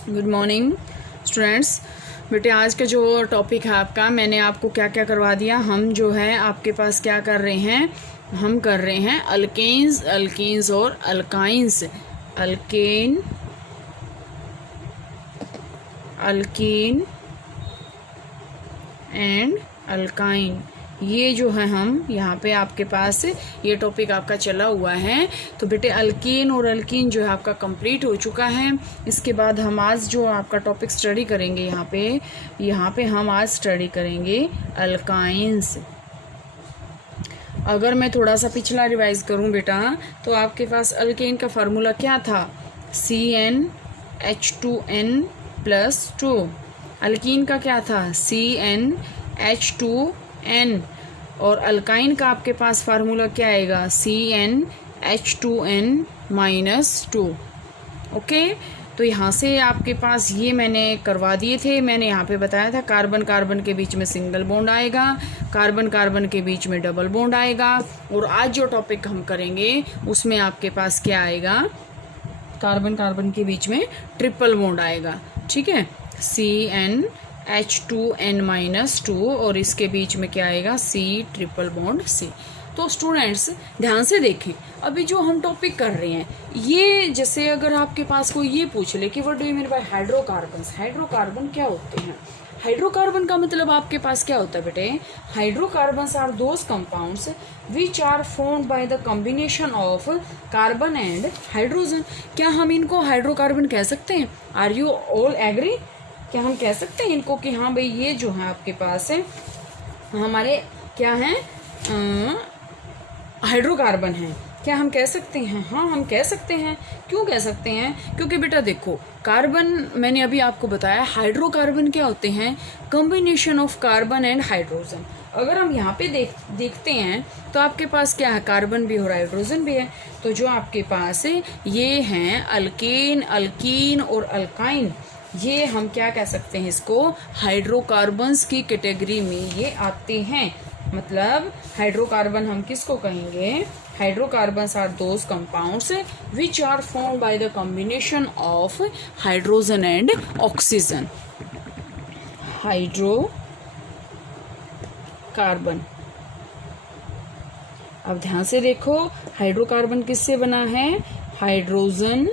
Good morning students. बेटे आज का जो टॉपिक है आपका, मैंने आपको क्या क्या करवा दिया। हम जो है आपके पास क्या कर रहे हैं, हम कर रहे हैं अल्केन्स, अल्कीन्स और alkynes. Alkane, alkyne and alkyne, ये जो है हम यहाँ पे आपके पास ये टॉपिक आपका चला हुआ है। तो बेटे अल्कीन और अल्कीन जो है आपका कंप्लीट हो चुका है। इसके बाद हम आज जो आपका टॉपिक स्टडी करेंगे यहाँ पे हम आज स्टडी करेंगे अल्काइंस। अगर मैं थोड़ा सा पिछला रिवाइज करूँ बेटा, तो आपके पास अल्केन का फार्मूला क्या था, CnH2n+2। अल्कीन का क्या था, CnH2n। और अल्काइन का आपके पास फार्मूला क्या आएगा, CnH2n-2। ओके, तो यहाँ से आपके पास ये मैंने करवा दिए थे। मैंने यहाँ पे बताया था कार्बन कार्बन के बीच में सिंगल बॉन्ड आएगा, कार्बन कार्बन के बीच में डबल बॉन्ड आएगा। और आज जो टॉपिक हम करेंगे उसमें आपके पास क्या आएगा, कार्बन कार्बन के बीच में ट्रिपल बॉन्ड आएगा। ठीक है, CnH2n-2 और इसके बीच में क्या आएगा, C ट्रिपल बॉन्ड C। तो स्टूडेंट्स ध्यान से देखें, अभी जो हम टॉपिक कर रहे हैं ये, जैसे अगर आपके पास कोई ये पूछ ले कि what do you mean by hydrocarbons, hydrocarbon क्या होते हैं। हाइड्रोकार्बन का मतलब आपके पास क्या होता है बेटे, hydrocarbons are those compounds which are formed by the combination of carbon and hydrogen. क्या हम इनको हाइड्रोकार्बन कह सकते हैं? Are you all agree? क्या हम कह सकते हैं इनको कि हाँ भाई ये जो है आपके पास है हमारे क्या है, हाइड्रोकार्बन है? क्या हम कह सकते हैं? हाँ हम कह सकते हैं। क्यों कह सकते हैं? क्योंकि बेटा देखो, कार्बन मैंने अभी आपको बताया, हाइड्रोकार्बन क्या होते हैं, combination of carbon and hydrogen. अगर हम यहाँ पे देखते हैं तो आपके पास क्या है, कार्बन भी और हाइड्रोजन भी है। तो जो आपके पास ये हैं अल्केन, अल्कीन और अल्काइन, ये हम क्या कह सकते हैं, इसको हाइड्रोकार्बन्स की कैटेगरी में ये आते हैं। मतलब हाइड्रोकार्बन हम किसको कहेंगे, hydrocarbons are those compounds which are formed by the combination of hydrogen and oxygen. Hydrocarbon, अब ध्यान से देखो, हाइड्रोकार्बन किससे बना है, हाइड्रोजन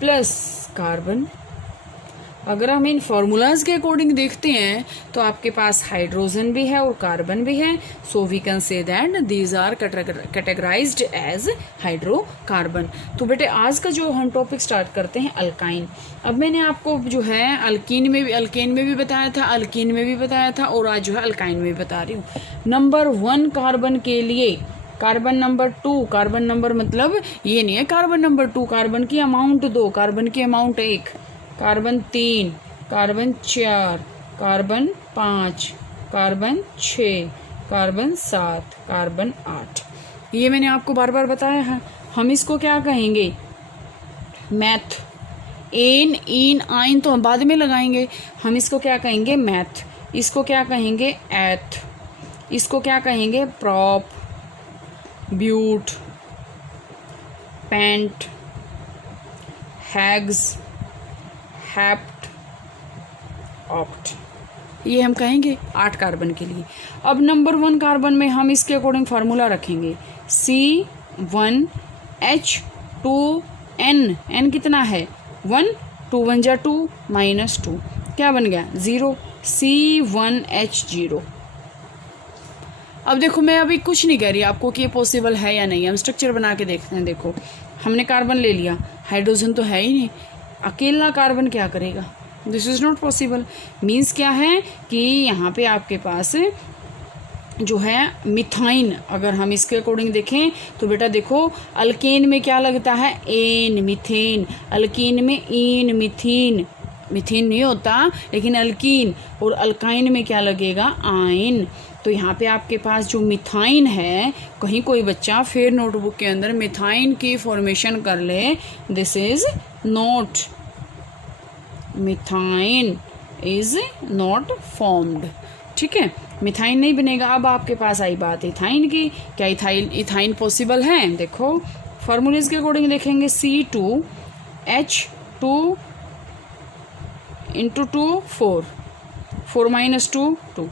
प्लस कार्बन। अगर हम इन फॉर्मूलाज के अकॉर्डिंग देखते हैं तो आपके पास हाइड्रोजन भी है और कार्बन भी है। So we can say that these are categorised as hydrocarbon. तो बेटे आज का जो हम टॉपिक स्टार्ट करते हैं अल्काइन। अब मैंने आपको जो है अल्केन में भी बताया था, अल्कीन में भी बताया था, और आज जो है अल्काइन में भी बता रही हूँ। नंबर 1 कार्बन के लिए कार्बन नंबर 2, कार्बन नंबर मतलब ये नहीं है कार्बन नंबर 2, कार्बन की अमाउंट 2, कार्बन की amount 1, carbon 3, carbon 4, carbon 5, carbon 6, carbon 7, carbon 8। ये मैंने आपको बार बार बताया है। हम इसको क्या कहेंगे, मैथ। एन, इन, आइन तो हम बाद में लगाएंगे। हम इसको क्या कहेंगे, मैथ। इसको क्या कहेंगे, एथ। इसको क्या कहेंगे, prop, but, pent, hex, hept, oct. ये हम कहेंगे 8 कार्बन के लिए। अब नंबर 1 कार्बन में हम इसके अकॉर्डिंग फार्मूला रखेंगे, C1H2n। n कितना है, 1, 2 1 जा 2 -2, क्या बन गया 0, C1H0। अब देखो मैं अभी कुछ नहीं कह रही आपको कि ये पॉसिबल है या नहीं, हम स्ट्रक्चर बना के देखते हैं। देखो हमने कार्बन ले लिया, हाइड्रोजन तो है ही नहीं, अकेला कार्बन क्या करेगा, this is not possible. Means क्या है कि यहाँ पे आपके पास जो है मिथाइन, अगर हम इसके अकॉर्डिंग देखें तो बेटा देखो अल्केन में क्या लगता है, एन, मीथेन। अल्कीन में इन, मिथीन, मिथीन नहीं होता, लेकिन अल्कीन और अल्काइन में क्या लगेगा, आइन। तो यहाँ पे आपके पास जो मिथाइन है, कहीं कोई बच्चा फिर नोटबुक के अंदर मिथाइन की फॉर्मेशन कर ले, this is not, methane is not formed. ठीक है, मिथाइन नहीं बनेगा। अब आपके पास आई बात इथाइन की, क्या इथाइन पॉसिबल है? देखो फॉर्मूलेज के अकॉर्डिंग देखेंगे, C2H 2 into 2 4, 4 minus 2 2,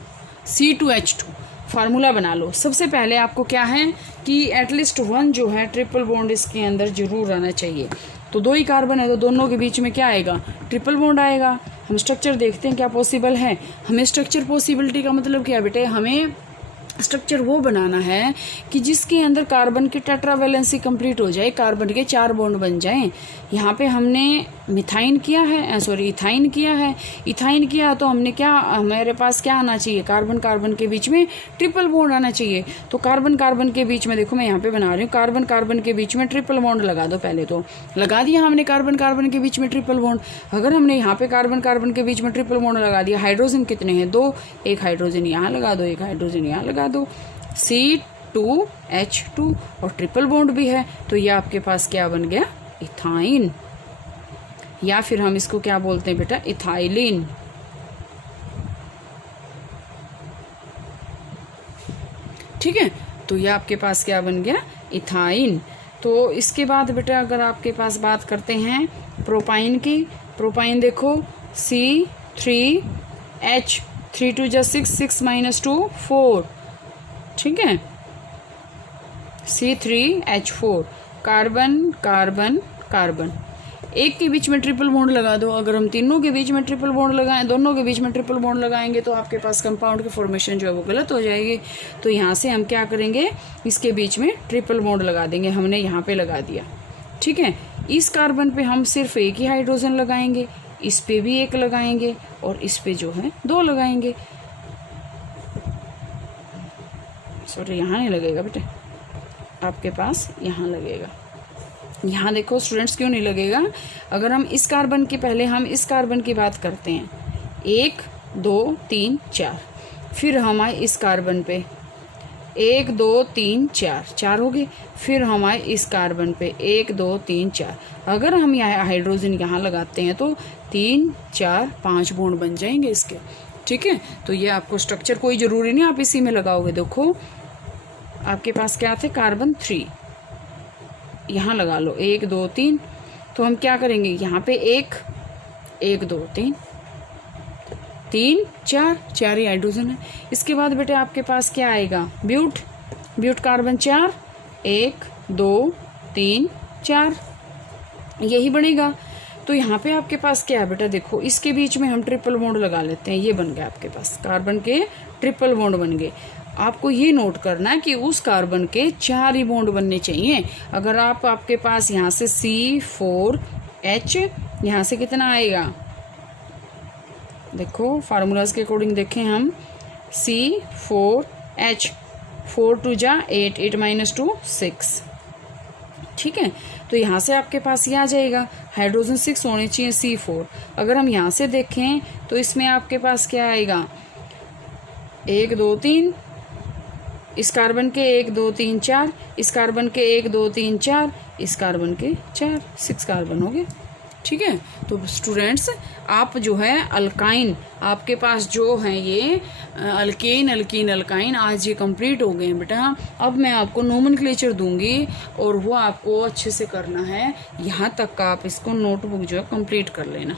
C2H2 formula बना लो। सबसे पहले आपको क्या है कि एटलीस्ट 1 जो है ट्रिपल बॉन्ड इसके अंदर जरूर रहना चाहिए। तो 2 ही कार्बन है तो दोनों के बीच में क्या आएगा, ट्रिपल बॉन्ड आएगा। हम स्ट्रक्चर देखते हैं क्या पॉसिबल है। हमें स्ट्रक्चर पॉसिबिलिटी का मतलब क्या बेटे, हमें स्ट्रक्चर वो बनाना है कि जिसके अंदर कार्बन की टेट्रावैलेंसी कंप्लीट हो जाए, कार्बन के 4 बॉन्ड बन जाएं। यहाँ पे हमने मिथाइन किया है, सॉरी इथाइन किया है। इथाइन किया तो हमने क्या, हमारे पास क्या आना चाहिए, कार्बन कार्बन के बीच में ट्रिपल बॉन्ड आना चाहिए। तो कार्बन कार्बन के बीच में देखो मैं यहाँ पे बना रही हूँ, कार्बन कार्बन के बीच में ट्रिपल बॉन्ड लगा दो। पहले तो लगा दिया हमने कार्बन कार्बन के बीच में ट्रिपल बॉन्ड। अगर हमने यहाँ पे कार्बन कार्बन के बीच में ट्रिपल बॉन्ड लगा दिया, हाइड्रोजन कितने हैं, 2, एक हाइड्रोजन यहाँ लगा दो, एक हाइड्रोजन यहाँ लगा दो, C2H2 और ट्रिपल बॉन्ड भी है। तो ये आपके पास क्या बन गया, इथाइन, या फिर हम इसको क्या बोलते हैं बेटा, इथाइलिन। ठीक है, तो ये आपके पास क्या बन गया, इथाइन। तो इसके बाद बेटा अगर आपके पास बात करते हैं प्रोपाइन की, प्रोपाइन देखो C3H, 3 2 जा 6, 6 माइनस 2 4, ठीक है, C3H4, कार्बन कार्बन कार्बन, एक के बीच में ट्रिपल बॉन्ड लगा दो। अगर हम तीनों के बीच में ट्रिपल बॉन्ड लगाएं, दोनों के बीच में ट्रिपल बॉन्ड लगाएंगे तो आपके पास कंपाउंड की फॉर्मेशन जो है वो गलत हो जाएगी। तो यहाँ से हम क्या करेंगे, इसके बीच में ट्रिपल बॉन्ड लगा देंगे। हमने यहाँ पे लगा दिया, ठीक है। इस कार्बन पे हम सिर्फ एक ही हाइड्रोजन लगाएंगे, इस पे भी एक लगाएंगे और इस पे जो है 2 लगाएंगे। सॉरी यहाँ नहीं लगेगा बेटे, आपके पास यहाँ लगेगा। यहाँ देखो स्टूडेंट्स क्यों नहीं लगेगा, अगर हम इस कार्बन की, पहले हम इस कार्बन की बात करते हैं, 1 2 3 4, फिर हम आए इस कार्बन पे 1 2 3 4, 4 हो गए। फिर हम आए इस कार्बन पे 1 2 3 4। अगर हम यहाँ हाइड्रोजन यहाँ लगाते हैं तो 3 4 5 बॉन्ड बन जाएंगे इसके, ठीक है। तो ये आपको स्ट्रक्चर कोई ज़रूरी नहीं आप इसी में लगाओगे। देखो आपके पास क्या थे, कार्बन 3 यहाँ लगा लो, 1 2 3। तो हम क्या करेंगे, यहाँ पे 1 1 2 3 3 4, 4 ही हाइड्रोजन है। इसके बाद बेटे आपके पास क्या आएगा, ब्यूट, ब्यूट कार्बन 4, 1 2 3 4, यही बनेगा। तो यहाँ पे आपके पास क्या है बेटा, देखो इसके बीच में हम ट्रिपल बॉन्ड लगा लेते हैं। ये बन गया आपके पास, कार्बन के ट्रिपल बॉन्ड बन गए। आपको ये नोट करना है कि उस कार्बन के 4 ही बॉन्ड बनने चाहिए। अगर आपके पास यहाँ से C4H, यहाँ से कितना आएगा, देखो फार्मूलाज के अकॉर्डिंग देखें हम, C4H, 4 2 जा 8, 8 माइनस 2 6, ठीक है। तो यहाँ से आपके पास ये आ जाएगा, हाइड्रोजन 6 होने चाहिए C4। अगर हम यहाँ से देखें तो इसमें आपके पास क्या आएगा, 1 2 3, इस कार्बन के 1 2 3 4, इस कार्बन के 1 2 3 4, इस कार्बन के 4, 6 कार्बन हो गए, ठीक है। तो स्टूडेंट्स आप जो है अल्काइन, आपके पास जो है ये अल्केन अल्कीन अल्काइन आज ये कंप्लीट हो गए हैं बेटा। अब मैं आपको नोमेनक्लेचर दूंगी और वो आपको अच्छे से करना है, यहाँ तक का आप इसको नोटबुक जो है कंप्लीट कर लेना।